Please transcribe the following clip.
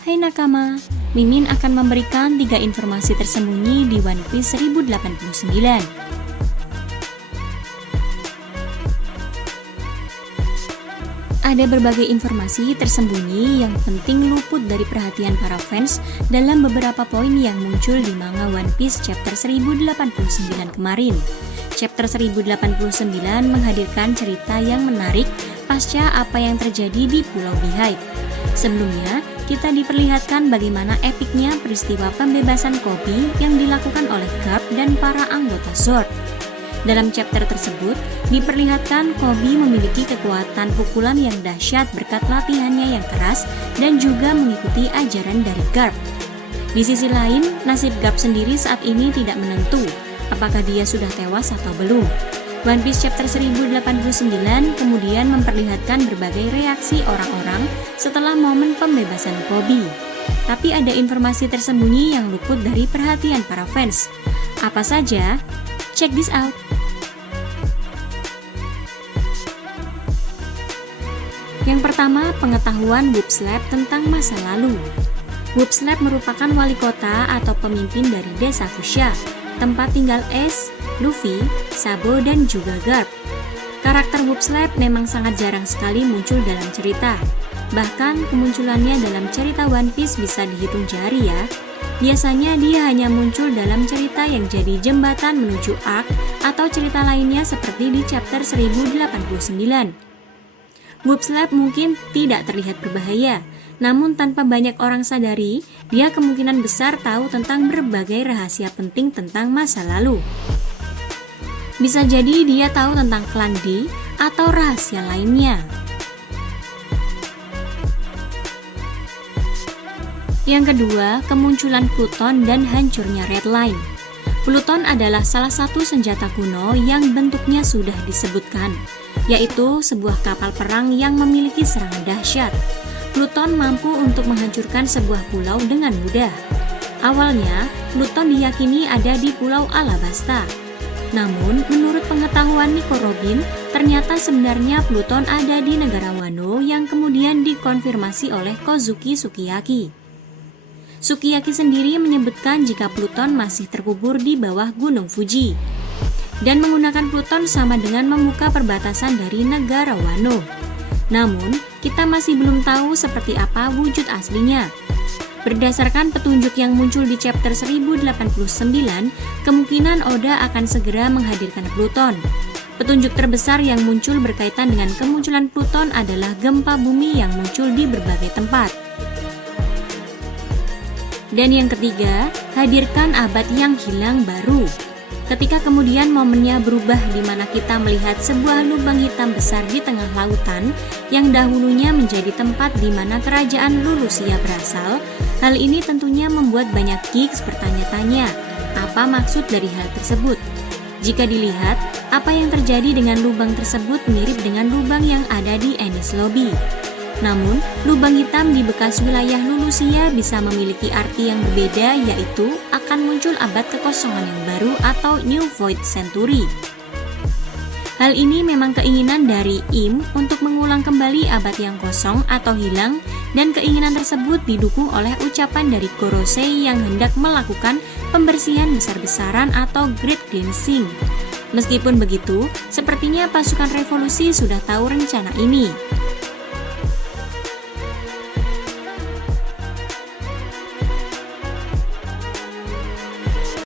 Hai nakama, Mimin akan memberikan 3 informasi tersembunyi di One Piece 1089. Ada berbagai informasi tersembunyi yang penting luput dari perhatian para fans dalam beberapa poin yang muncul di manga One Piece chapter 1089 kemarin. Chapter 1089 menghadirkan cerita yang menarik pasca apa yang terjadi di Pulau Beehive. Sebelumnya, kita diperlihatkan bagaimana epiknya peristiwa pembebasan Koby yang dilakukan oleh Garp dan para anggota Sword. Dalam chapter tersebut, diperlihatkan Koby memiliki kekuatan pukulan yang dahsyat berkat latihannya yang keras dan juga mengikuti ajaran dari Garp. Di sisi lain, nasib Garp sendiri saat ini tidak menentu, apakah dia sudah tewas atau belum. One Piece chapter 1089 kemudian memperlihatkan berbagai reaksi orang-orang setelah momen pembebasan Koby. Tapi ada informasi tersembunyi yang luput dari perhatian para fans. Apa saja? Check this out. Yang pertama, pengetahuan Whoop's Lab tentang masa lalu. Whoop's Lab merupakan wali kota atau pemimpin dari desa Fuchsia, tempat tinggal Ace, Luffy, Sabo, dan juga Garp. Karakter Whoop's Lab memang sangat jarang sekali muncul dalam cerita. Bahkan kemunculannya dalam cerita One Piece bisa dihitung jari ya. Biasanya dia hanya muncul dalam cerita yang jadi jembatan menuju arc atau cerita lainnya seperti di chapter 1089. Whoop's Lab mungkin tidak terlihat berbahaya, namun tanpa banyak orang sadari, dia kemungkinan besar tahu tentang berbagai rahasia penting tentang masa lalu. Bisa jadi dia tahu tentang klan D atau rahasia lainnya. Yang kedua, kemunculan Pluton dan hancurnya Red Line. Pluton adalah salah satu senjata kuno yang bentuknya sudah disebutkan, yaitu sebuah kapal perang yang memiliki serangan dahsyat. Pluton mampu untuk menghancurkan sebuah pulau dengan mudah. Awalnya, Pluton diyakini ada di Pulau Alabasta. Namun, menurut pengetahuan Nico Robin, ternyata sebenarnya Pluton ada di negara Wano yang kemudian dikonfirmasi oleh Kozuki Sukiyaki. Sukiyaki sendiri menyebutkan jika Pluton masih terkubur di bawah Gunung Fuji. Dan menggunakan Pluton sama dengan membuka perbatasan dari negara Wano. Namun, kita masih belum tahu seperti apa wujud aslinya. Berdasarkan petunjuk yang muncul di chapter 1089, kemungkinan Oda akan segera menghadirkan Pluton. Petunjuk terbesar yang muncul berkaitan dengan kemunculan Pluton adalah gempa bumi yang muncul di berbagai tempat. Dan yang ketiga, hadirkan abad yang hilang baru. Ketika kemudian momennya berubah di mana kita melihat sebuah lubang hitam besar di tengah lautan yang dahulunya menjadi tempat di mana kerajaan Lulusia berasal, hal ini tentunya membuat banyak geeks bertanya-tanya, apa maksud dari hal tersebut? Jika dilihat, apa yang terjadi dengan lubang tersebut mirip dengan lubang yang ada di Enies Lobby. Namun, lubang hitam di bekas wilayah Lulusia bisa memiliki arti yang berbeda, yaitu akan muncul abad kekosongan yang baru atau New Void Century. Hal ini memang keinginan dari Im untuk mengulang kembali abad yang kosong atau hilang, dan keinginan tersebut didukung oleh ucapan dari Gorosei yang hendak melakukan pembersihan besar-besaran atau Great Cleansing. Meskipun begitu, sepertinya pasukan revolusi sudah tahu rencana ini.